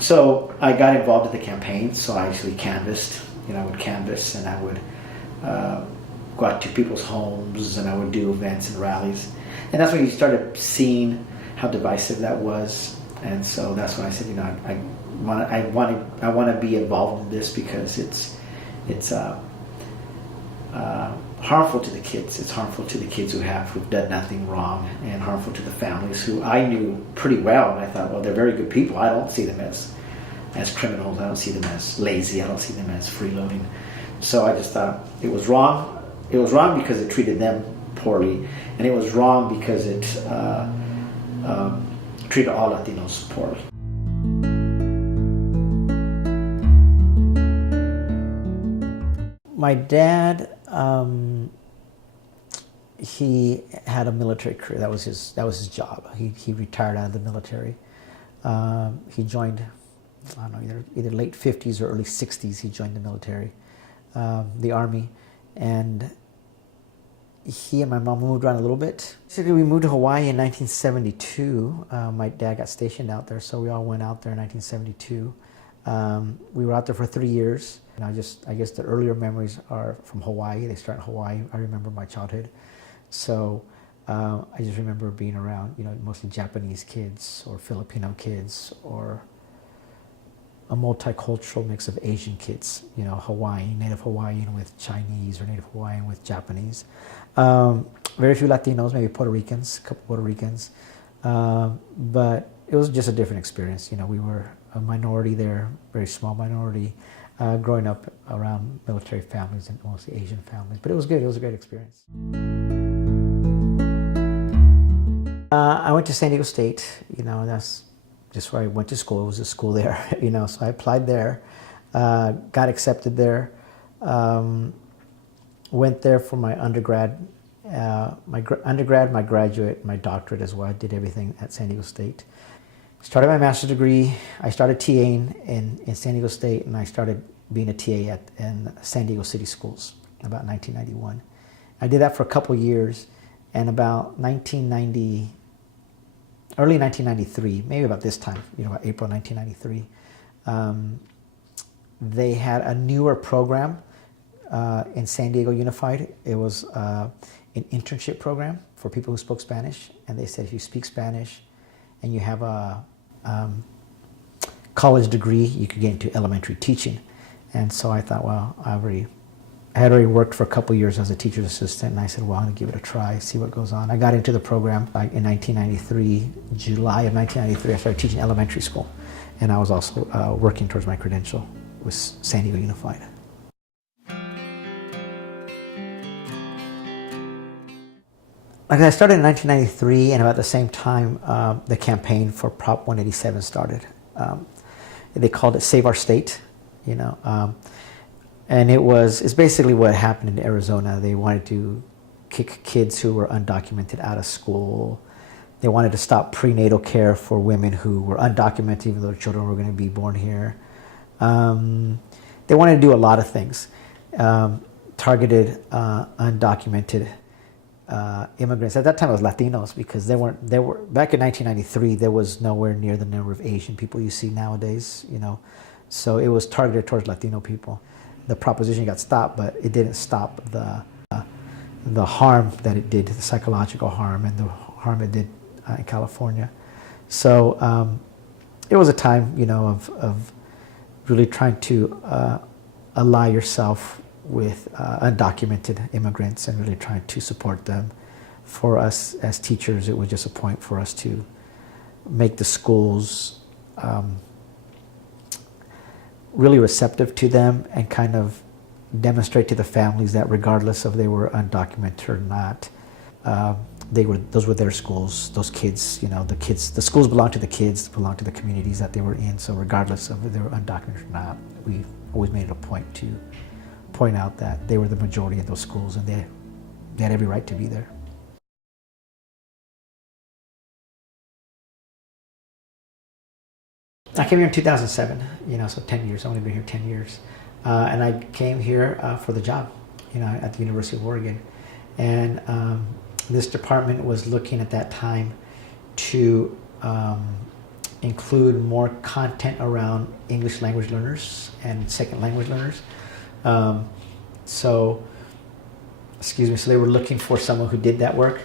So I got involved in the campaign. So I actually canvassed. I would canvass, and I would go out to people's homes, and I would do events and rallies. And that's when you started seeing how divisive that was. And so that's when I said, I want to be involved in this, because it's harmful to the kids. It's harmful to the kids who've done nothing wrong, and harmful to the families who I knew pretty well. And I thought, well, they're very good people. I don't see them as criminals. I don't see them as lazy. I don't see them as freeloading. So I just thought it was wrong. It was wrong because it treated them poorly, and it was wrong because it treated all Latinos poorly. My dad, he had a military career. That was his job. He retired out of the military. He joined, I don't know, either late 50s or early 60s. He joined the military, the Army, and he and my mom moved around a little bit. Basically, we moved to Hawaii in 1972. My dad got stationed out there, so we all went out there in 1972. We were out there for 3 years. And I guess the earlier memories are from Hawaii. They start in Hawaii. I remember my childhood. So I just remember being around, mostly Japanese kids or Filipino kids, or a multicultural mix of Asian kids, Hawaiian, Native Hawaiian with Chinese, or Native Hawaiian with Japanese. Very few Latinos, maybe Puerto Ricans, a couple Puerto Ricans. But it was just a different experience. We were a minority there, very small minority, growing up around military families and mostly Asian families. But it was good. It was a great experience. I went to San Diego State. That's just where I went to school. It was a school there, so I applied there, got accepted there, went there for my undergrad, my graduate, my doctorate as well. I did everything at San Diego State. Started my master's degree. I started TAing in San Diego State, and I started being a TA in San Diego City Schools about 1991. I did that for a couple years, and about early 1993, maybe about this time, about April 1993, they had a newer program in San Diego Unified. It was an internship program for people who spoke Spanish, and they said if you speak Spanish and you have a college degree, you could get into elementary teaching. And so I thought, well, I had already worked for a couple years as a teacher's assistant, and I said, well, I'm going to give it a try, see what goes on. I got into the program in 1993, July of 1993. I started teaching elementary school, and I was also working towards my credential with San Diego Unified. Like I started in 1993, and about the same time, the campaign for Prop 187 started. They called it Save Our State, and it's basically what happened in Arizona. They wanted to kick kids who were undocumented out of school. They wanted to stop prenatal care for women who were undocumented, even though their children were going to be born here. They wanted to do a lot of things. Targeted undocumented immigrants. At that time it was Latinos, because they were back in 1993, there was nowhere near the number of Asian people you see nowadays, So it was targeted towards Latino people. The proposition got stopped, but it didn't stop the harm that it did, the psychological harm and the harm it did in California. So it was a time, of really trying to ally yourself with undocumented immigrants and really trying to support them. For us as teachers, it was just a point for us to make the schools really receptive to them, and kind of demonstrate to the families that regardless of they were undocumented or not, those were their schools. Those kids, the schools belonged to the kids, belonged to the communities that they were in. So regardless of whether they were undocumented or not, we always made it a point to point out that they were the majority of those schools, and they had every right to be there. I came here in 2007, so 10 years. I've only been here 10 years. And I came here for the job, at the University of Oregon. And this department was looking at that time to include more content around English language learners and second language learners. So they were looking for someone who did that work,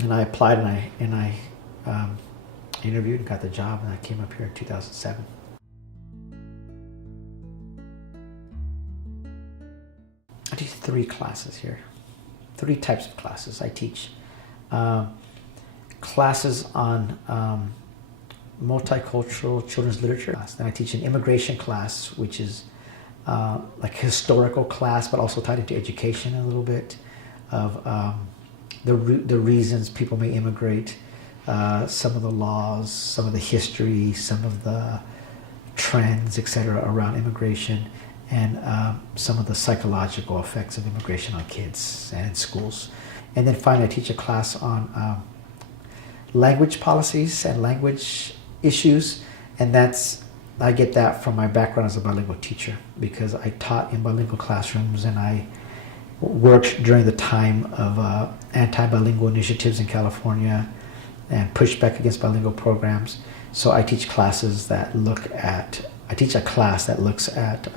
and I applied and I interviewed and got the job, and I came up here in 2007. I teach 3 classes here, 3 types of classes. I teach classes on multicultural children's literature. Then I teach an immigration class, which is like historical class, but also tied into education a little bit of the reasons people may immigrate, some of the laws, some of the history, some of the trends, etc. around immigration, and some of the psychological effects of immigration on kids and schools. And then finally, I teach a class on language policies and language issues, and I get that from my background as a bilingual teacher, because I taught in bilingual classrooms and I worked during the time of anti-bilingual initiatives in California and pushed back against bilingual programs. So I teach classes that I teach a class that looks at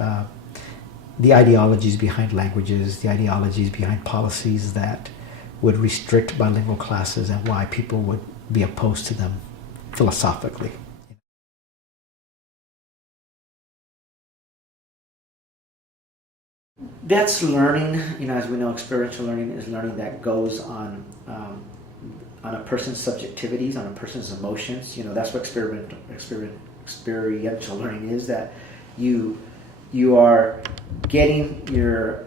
the ideologies behind languages, the ideologies behind policies that would restrict bilingual classes, and why people would be opposed to them philosophically. That's learning, as we know, experiential learning is learning that goes on a person's subjectivities, on a person's emotions. That's what experiential learning is, that you are getting you're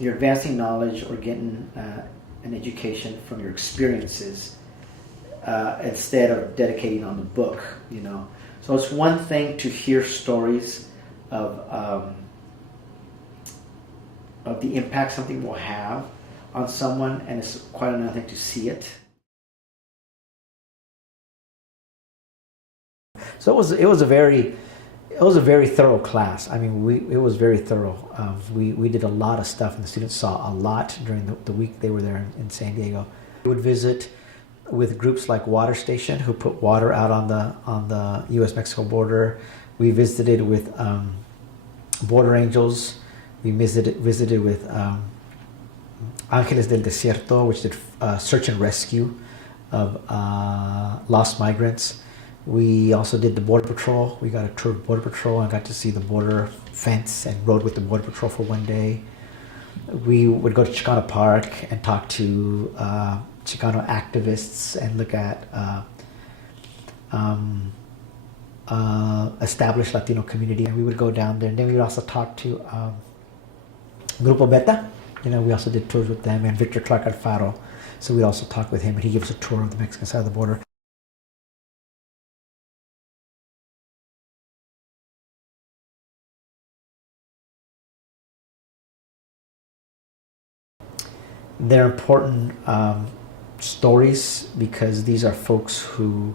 advancing knowledge or getting an education from your experiences instead of dedicating on the book. So it's one thing to hear stories of the impact something will have on someone, and it's quite another thing to see it. So it was a very thorough class. I mean, it was very thorough. We did a lot of stuff, and the students saw a lot during the week they were there in San Diego. We would visit with groups like Water Station, who put water out on the U.S.-Mexico border. We visited with Border Angels. We visited with Ángeles del Desierto, which did search and rescue of lost migrants. We also did the Border Patrol. We got a tour of Border Patrol and got to see the border fence and rode with the Border Patrol for one day. We would go to Chicano Park and talk to Chicano activists and look at established Latino community. And we would go down there, and then we would also talk to Grupo Beta. We also did tours with them, and Victor Clark Alfaro. So we also talked with him, and he gave us a tour of the Mexican side of the border. They're important stories, because these are folks who,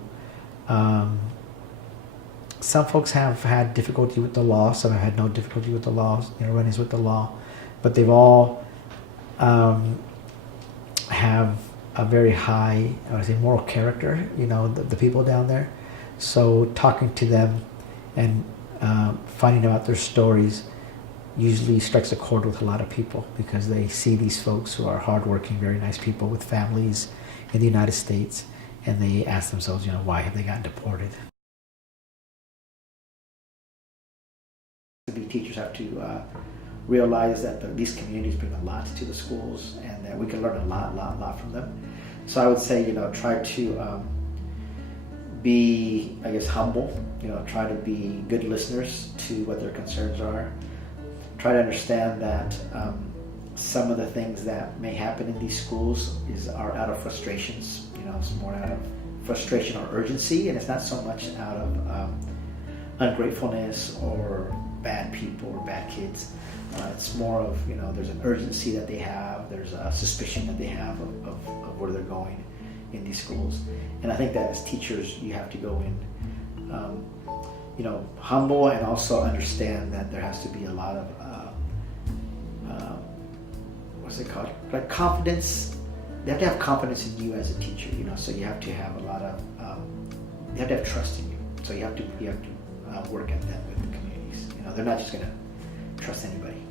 some folks have had difficulty with the law, some have had no difficulty with the law, run-ins with the law, but they've all have a very high, I would say, moral character, the people down there. So talking to them and finding out their stories usually strikes a chord with a lot of people, because they see these folks who are hardworking, very nice people with families in the United States, and they ask themselves, why have they gotten deported? Teachers have to realize that these communities bring a lot to the schools, and that we can learn a lot from them. So I would say, try to be, humble, try to be good listeners to what their concerns are. Try to understand that some of the things that may happen in these schools are out of frustrations. It's more out of frustration or urgency, and it's not so much out of ungratefulness or bad people or bad kids. It's more of, there's an urgency that they have, there's a suspicion that they have of where they're going in these schools. And I think that as teachers, you have to go in humble, and also understand that there has to be a lot of like confidence. They have to have confidence in you as a teacher, so you have to have a lot of they have to have trust in you. So you have to work at that with the communities. You know, they're not just going to trust anybody.